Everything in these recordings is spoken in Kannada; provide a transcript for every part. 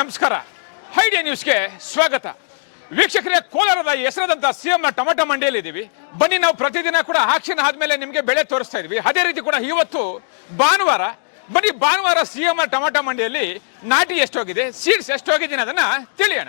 ನಮಸ್ಕಾರ. ಹೈಡಿಯಾ ನ್ಯೂಸ್ಗೆ ಸ್ವಾಗತ. ವೀಕ್ಷಕರೇ, ಕೋಲಾರದ ಹೆಸರಾದಂಥ ಸಿಎಂ ಟೊಮೆಟೊ ಮಂಡಿಯಲ್ಲಿ ಇದ್ದೀವಿ ಬನ್ನಿ ನಾವು ಪ್ರತಿದಿನ ಕೂಡ ಆಕ್ಷನ್ ಆದ್ಮೇಲೆ ನಿಮಗೆ ಬೆಳೆ ತೋರಿಸ್ತಾ ಇದೀವಿ ಅದೇ ರೀತಿ ಕೂಡ ಇವತ್ತು ಭಾನುವಾರ, ಬನ್ನಿ ಭಾನುವಾರ ಸಿ ಎಂ ಟೊಮೆಟೊ ಮಂಡಿಯಲ್ಲಿ ನಾಟಿ ಎಷ್ಟೋಗಿದೆ ಸೀಡ್ಸ್ ಎಷ್ಟೋಗಿದ್ದೀನಿ ಅದನ್ನು ತಿಳಿಯೋಣ.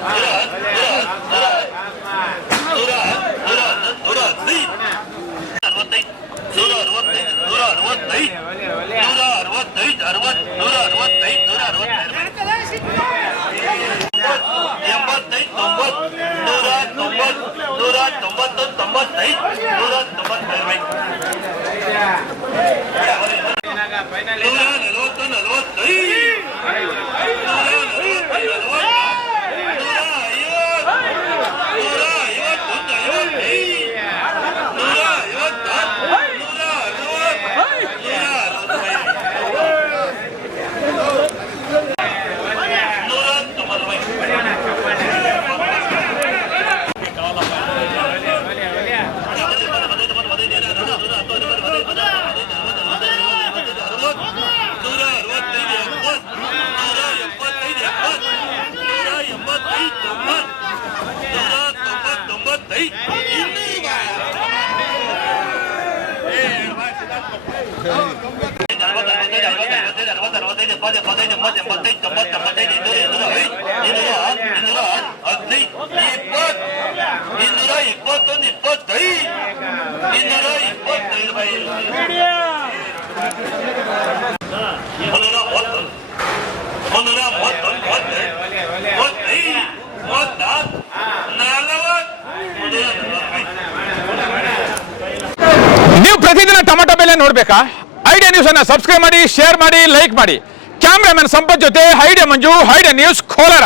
ಹತ್ತು ಅರವತ್ತೈದು ಪದೈದು ಮತ್ತೆ ಇನ್ನೂರ ಇನ್ನೂರ ಇನ್ನೂರ ಇನ್ನೂರ ಹದಿನೈದು ಇನ್ನೂರ ಇಪ್ಪತ್ತೊಂದು ಇಪ್ಪತ್ತೈದು ಇನ್ನೂರ ಇಪ್ಪತ್ತೈದು ಬೈ ನೀವು ಪ್ರತಿದಿನ ಟೊಮೆಟೊ ಬೆಲೆ ನೋಡ್ಬೇಕಾ? ಐಡಿಯಾ ನ್ಯೂಸ್ ಅನ್ನ ಸಬ್ಸ್ಕ್ರೈಬ್ ಮಾಡಿ ಶೇರ್ ಮಾಡಿ ಲೈಕ್ ಮಾಡಿ. ಕ್ಯಾಮ್ರಾಮನ್ ಸಂಪತ್ ಜೊತೆ ಹೈಡೆ ಮಂಜು ಹೈಡೆ ನ್ಯೂಸ್ ಕೋಲಾರ